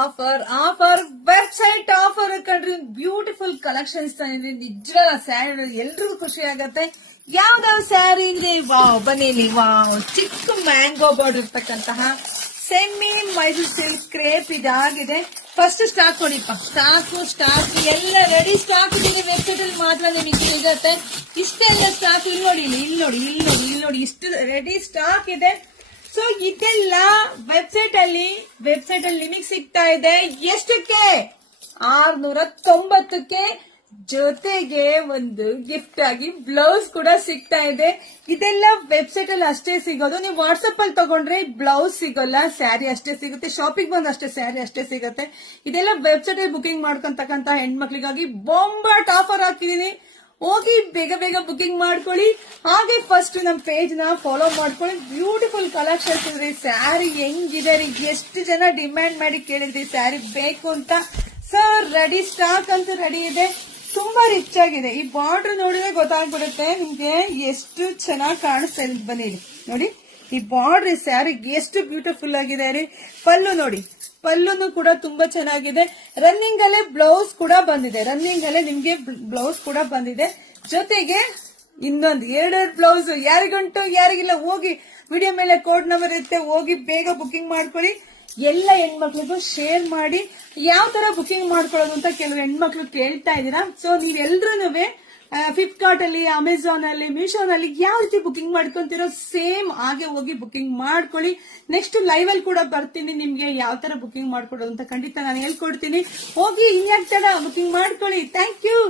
Offer website offer ಕಂಡ್ರಿ beautiful collections ತಂದಿದ್ರಿ. ನಿಜ ಸ್ಯಾರಿ ಎಲ್ರಿಗೂ ಖುಷಿ ಆಗತ್ತೆ. ಯಾವ್ದಾವ್ ಸ್ಯಾರಿ ಅಂದ್ರೆ ವಾವ್ ಬನ್ನಿ ವಾವ್ ಚಿಕ್ಕ ಮ್ಯಾಂಗೋ ಬಾರ್ಡರ್ ಇರ್ತಕ್ಕಂತಹ ಸೆಮಿ ಮೈಸೂರು ಸಿಲ್ಕ್ ಕ್ರೇಪ್ ಇದಾಗಿದೆ. ಫಸ್ಟ್ ಸ್ಟಾಕ್ ಕೊಡಿಪ್ಪ, ಸ್ಟಾಕ್ ಎಲ್ಲ ರೆಡಿ ಸ್ಟಾಕ್ ಇದೆ. ವೆಬ್ಸೈಟ್ ಅಲ್ಲಿ ಮಾತ್ರ ನಿಮಗೆ ಸಿಗತ್ತೆ. ಇಷ್ಟೆಲ್ಲ ಸ್ಟಾಕ್ ಇಲ್ಲಿ ನೋಡಿ ಇಷ್ಟು ರೆಡಿ ಸ್ಟಾಕ್ ಇದೆ. ಸೊ ಇದೆಲ್ಲ ವೆಬ್ಸೈಟ್ ಅಲ್ಲಿ ನಿಮಗೆ ಸಿಗ್ತಾ ಇದೆ. ಎಷ್ಟಕ್ಕೆ? 690ಕ್ಕೆ. ಜೊತೆಗೆ ಒಂದು ಗಿಫ್ಟ್ ಆಗಿ ಬ್ಲೌಸ್ ಕೂಡ ಸಿಗ್ತಾ ಇದೆ. ಇದೆಲ್ಲ ವೆಬ್ಸೈಟ್ ಅಲ್ಲಿ ಅಷ್ಟೇ ಸಿಗೋದು. ನೀವು ವಾಟ್ಸ್ಆಪ್ ಅಲ್ಲಿ ತಗೊಂಡ್ರೆ ಬ್ಲೌಸ್ ಸಿಗೋಲ್ಲ, ಸ್ಯಾರಿ ಅಷ್ಟೇ ಸಿಗುತ್ತೆ. ಶಾಪಿಂಗ್ ಬಂದ್ ಅಷ್ಟೇ ಸ್ಯಾರಿ ಅಷ್ಟೇ ಸಿಗುತ್ತೆ. ಇದೆಲ್ಲ ವೆಬ್ಸೈಟ್ ಅಲ್ಲಿ ಬುಕಿಂಗ್ ಮಾಡ್ಕೊಂತಕ್ಕಂತ ಹೆಣ್ಮಕ್ಳಿಗಾಗಿ ಬೊಂಬಾಟ್ ಆಫರ್ ಹಾಕಿದೀನಿ. ಹೋಗಿ ಬೇಗ ಬೇಗ ಬುಕಿಂಗ್ ಮಾಡ್ಕೊಳ್ಳಿ. ಹಾಗೆ ಫಸ್ಟ್ ನಮ್ ಪೇಜ್ ನ ಫಾಲೋ ಮಾಡ್ಕೊಳ್ಳಿ. ಬ್ಯೂಟಿಫುಲ್ ಕಲೆಕ್ಷನ್ಸ್ ಇದ್ರಿ. ಸ್ಯಾರಿ ಹೆಂಗಿದೆ ರೀ, ಎಷ್ಟು ಜನ ಡಿಮ್ಯಾಂಡ್ ಮಾಡಿ ಕೇಳಿದ್ರಿ ಸ್ಯಾರಿ ಬೇಕು ಅಂತ. ಸರ್ ರೆಡಿ ಸ್ಟಾಕ್ ಅಂತೂ ರೆಡಿ ಇದೆ. ತುಂಬಾ ರಿಚ್ ಆಗಿದೆ. ಈ ಬಾರ್ಡರ್ ನೋಡಿದ್ರೆ ಗೊತ್ತಾಗ್ಬಿಡುತ್ತೆ ನಿಮ್ಗೆ ಎಷ್ಟು ಚೆನ್ನಾಗಿ ಕಾಣಿಸ್ತಾ ಇದೆ. ಬನ್ನಿ ನೋಡಿ ಈ ಬಾರ್ಡರ್ ಸ್ಯಾರಿ ಎಷ್ಟು ಬ್ಯೂಟಿಫುಲ್ ಆಗಿದೆ ರೀ. ಪಲ್ಲು ನೋಡಿ, ಪಲ್ಲುನು ಕೂಡ ತುಂಬಾ ಚೆನ್ನಾಗಿದೆ. ರನ್ನಿಂಗ್ ಅಲ್ಲೇ ಬ್ಲೌಸ್ ಕೂಡ ಬಂದಿದೆ. ನಿಮ್ಗೆ ಬ್ಲೌಸ್ ಕೂಡ ಬಂದಿದೆ. ಜೊತೆಗೆ ಇನ್ನೊಂದು 2 ಬ್ಲೌಸ್ ಯಾರಿಗುಂಟು ಯಾರಿಗಿಲ್ಲ ಹೋಗಿ ವಿಡಿಯೋ ಮೇಲೆ ಕೋಡ್ ನಂಬರ್ ಇರುತ್ತೆ, ಹೋಗಿ ಬೇಗ ಬುಕಿಂಗ್ ಮಾಡ್ಕೊಳ್ಳಿ. ಎಲ್ಲ ಹೆಣ್ಮಕ್ಳಿಗೂ ಶೇರ್ ಮಾಡಿ. ಯಾವ ತರ ಬುಕಿಂಗ್ ಮಾಡ್ಕೊಳ್ಳೋದು ಅಂತ ಕೆಲವು ಹೆಣ್ಮಕ್ಳು ಕೇಳ್ತಾ ಇದೀರಾ. ಸೊ ನೀವೆಲ್ರೂ ಫ್ಲಿಪ್ಕಾರ್ಟ್ ಅಲ್ಲಿ, ಅಮೆಝಾನ್ ಅಲ್ಲಿ, ಮೀಶೋನಲ್ಲಿ ಯಾವ ರೀತಿ ಬುಕಿಂಗ್ ಮಾಡ್ಕೊಂತಿರೋ ಸೇಮ್ ಹಾಗೆ ಹೋಗಿ ಬುಕಿಂಗ್ ಮಾಡ್ಕೊಳ್ಳಿ. ನೆಕ್ಸ್ಟ್ ಲೈವ್ ಅಲ್ಲಿ ಕೂಡ ಬರ್ತೀನಿ. ನಿಮ್ಗೆ ಯಾವ ತರ ಬುಕಿಂಗ್ ಮಾಡ್ಕೊಡೋದು ಅಂತ ಖಂಡಿತ ನಾನು ಹೇಳ್ಕೊಡ್ತೀನಿ. ಹೋಗಿ ಇನ್ಯಾಕ್ ತರ ಬುಕಿಂಗ್ ಮಾಡ್ಕೊಳ್ಳಿ. Thank you.